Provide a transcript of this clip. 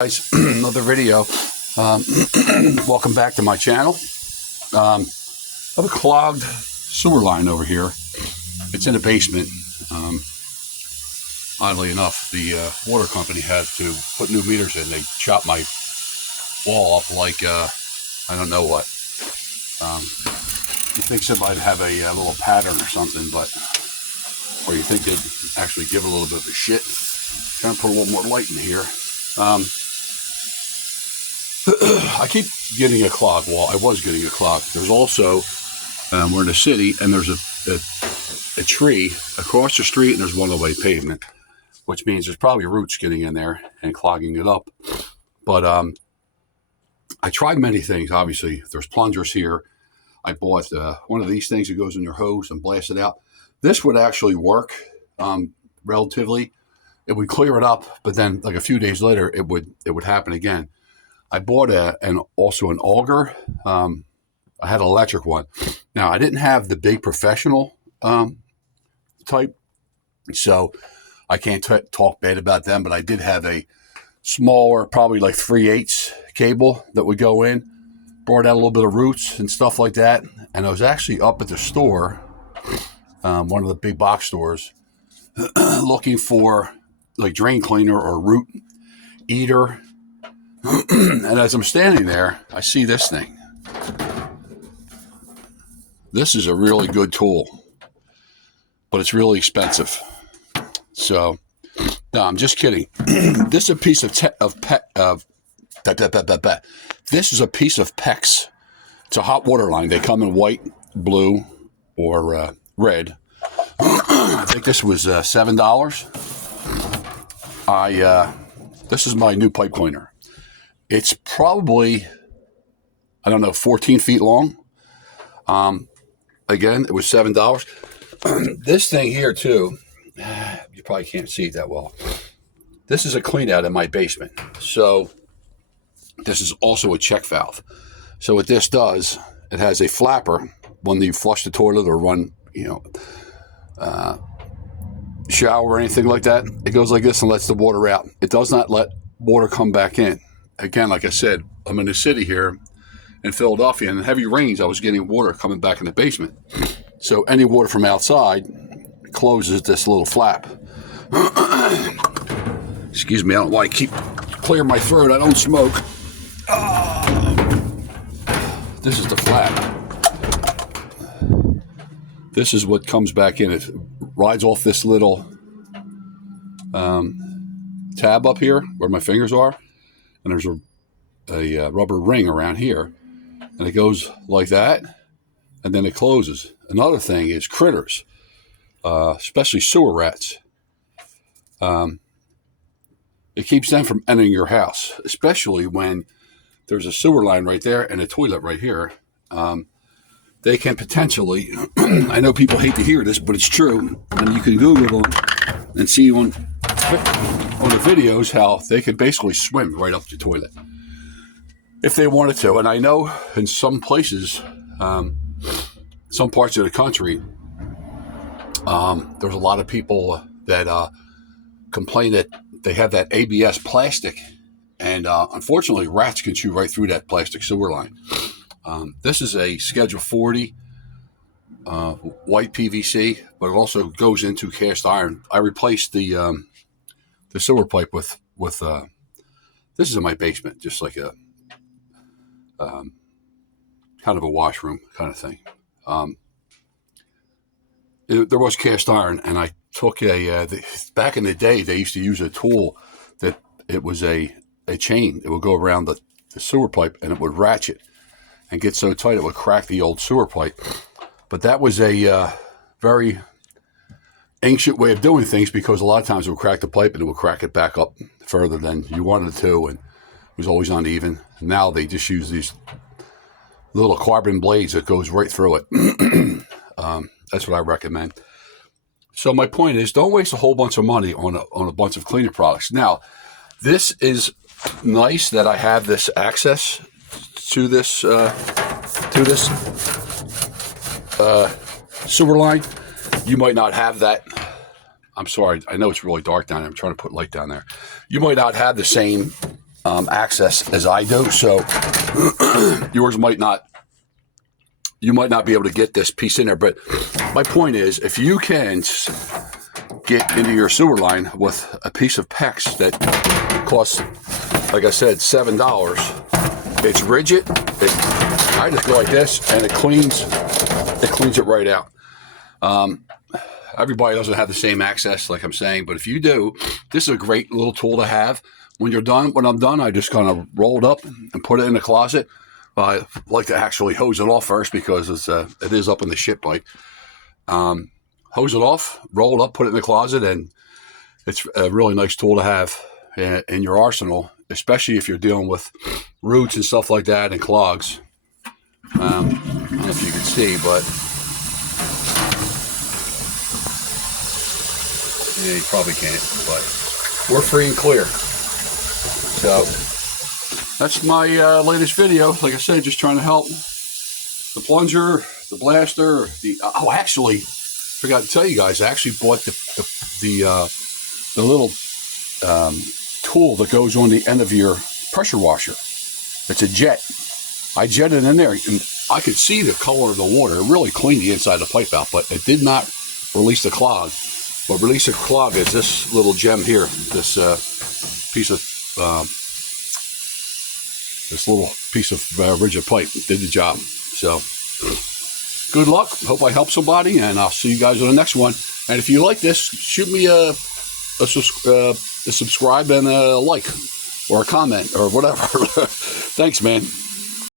Guys, another video. Welcome back to my channel. I have a clogged sewer line over here. It's in the basement. Oddly enough, the water company had to put new meters in. They chopped my wall off like I don't know what. You think somebody'd have a little pattern or something, or you think they'd actually give a little bit of a shit. Trying to put a little more light in here. I keep getting a clog. Well, I was getting a clog. There's also, we're in the city, and there's a tree across the street, and there's one-way pavement, which means there's probably roots getting in there and clogging it up. But I tried many things, obviously. There's plungers here. I bought one of these things that goes in your hose and blasts it out. This would actually work relatively. It would clear it up, but then like a few days later, it would happen again. I bought also an auger. I had an electric one. Now, I didn't have the big professional type, so I can't talk bad about them, but I did have a smaller, probably like 3/8 cable that would go in, brought out a little bit of roots and stuff like that. And I was actually up at the store, one of the big box stores, looking for like drain cleaner or root eater. And as I'm standing there, I see this thing. This is a really good tool, but it's really expensive. So, no, I'm just kidding. This is a piece of this is a piece of PEX. It's a hot water line. They come in white, blue, or red. I think this was $7. This is my new pipe cleaner. It's probably, I don't know, 14 feet long. Again, it was $7. This thing here too, you probably can't see it that well. This is a clean out in my basement. So this is also a check valve. So what this does, it has a flapper when you flush the toilet or run, shower or anything like that. It goes like this and lets the water out. It does not let water come back in. Again, like I said, I'm in the city here in Philadelphia, and in heavy rains, I was getting water coming back in the basement. So any water from outside closes this little flap. Excuse me, I don't know why I keep clearing my throat. I don't smoke. This is the flap. This is what comes back in. It rides off this little tab up here where my fingers are. And there's a rubber ring around here. And it goes like that. And then it closes. Another thing is critters, especially sewer rats. It keeps them from entering your house, especially when there's a sewer line right there and a toilet right here. They can potentially, I know people hate to hear this, but it's true. And you can Google them and see on the videos how they could basically swim right up the toilet if they wanted to. And I know in some places, some parts of the country, there's a lot of people that complain that they have that ABS plastic, and unfortunately rats can chew right through that plastic sewer line. This is a Schedule 40 white PVC, but it also goes into cast iron. I replaced the sewer pipe with this is in my basement, just like a kind of a washroom kind of thing. There was cast iron, and I took back in the day, they used to use a tool that it was a chain. It would go around the sewer pipe, and it would ratchet and get so tight it would crack the old sewer pipe. But that was a very ancient way of doing things, because a lot of times it would crack the pipe and it would crack it back up further than you wanted it to, and it was always uneven. Now they just use these little carbon blades that goes right through it. That's what I recommend. So my point is, don't waste a whole bunch of money on a bunch of cleaning products. Now, this is nice that I have this access to this sewer line. You might not have that. I'm sorry. I know it's really dark down there. I'm trying to put light down there. You might not have the same access as I do, so yours might not. You might not be able to get this piece in there, but my point is, if you can get into your sewer line with a piece of PEX that costs, like I said, $7, it's rigid. I just go like this, and it cleans it right out. Everybody doesn't have the same access, like I'm saying, but if you do, this is a great little tool to have. When I'm done, I just kind of roll it up and put it in the closet. I like to actually hose it off first because it is up in the shit bike. Hose it off, roll it up, put it in the closet, and it's a really nice tool to have in your arsenal, especially if you're dealing with roots and stuff like that and clogs. I don't know if you can see, but yeah, you probably can't, but we're free and clear. So that's my latest video. Like I said, just trying to help. The plunger, the blaster, actually, forgot to tell you guys, I actually bought the little tool that goes on the end of your pressure washer. It's a jet. I jetted in there, and I could see the color of the water. It really cleaned the inside of the pipe out, but it did not release the clog. What released the clog is this little gem here, this piece of rigid pipe. It did the job. So good luck. Hope I help somebody, and I'll see you guys on the next one. And if you like this, shoot me a subscribe and a like or a comment or whatever. Thanks, man.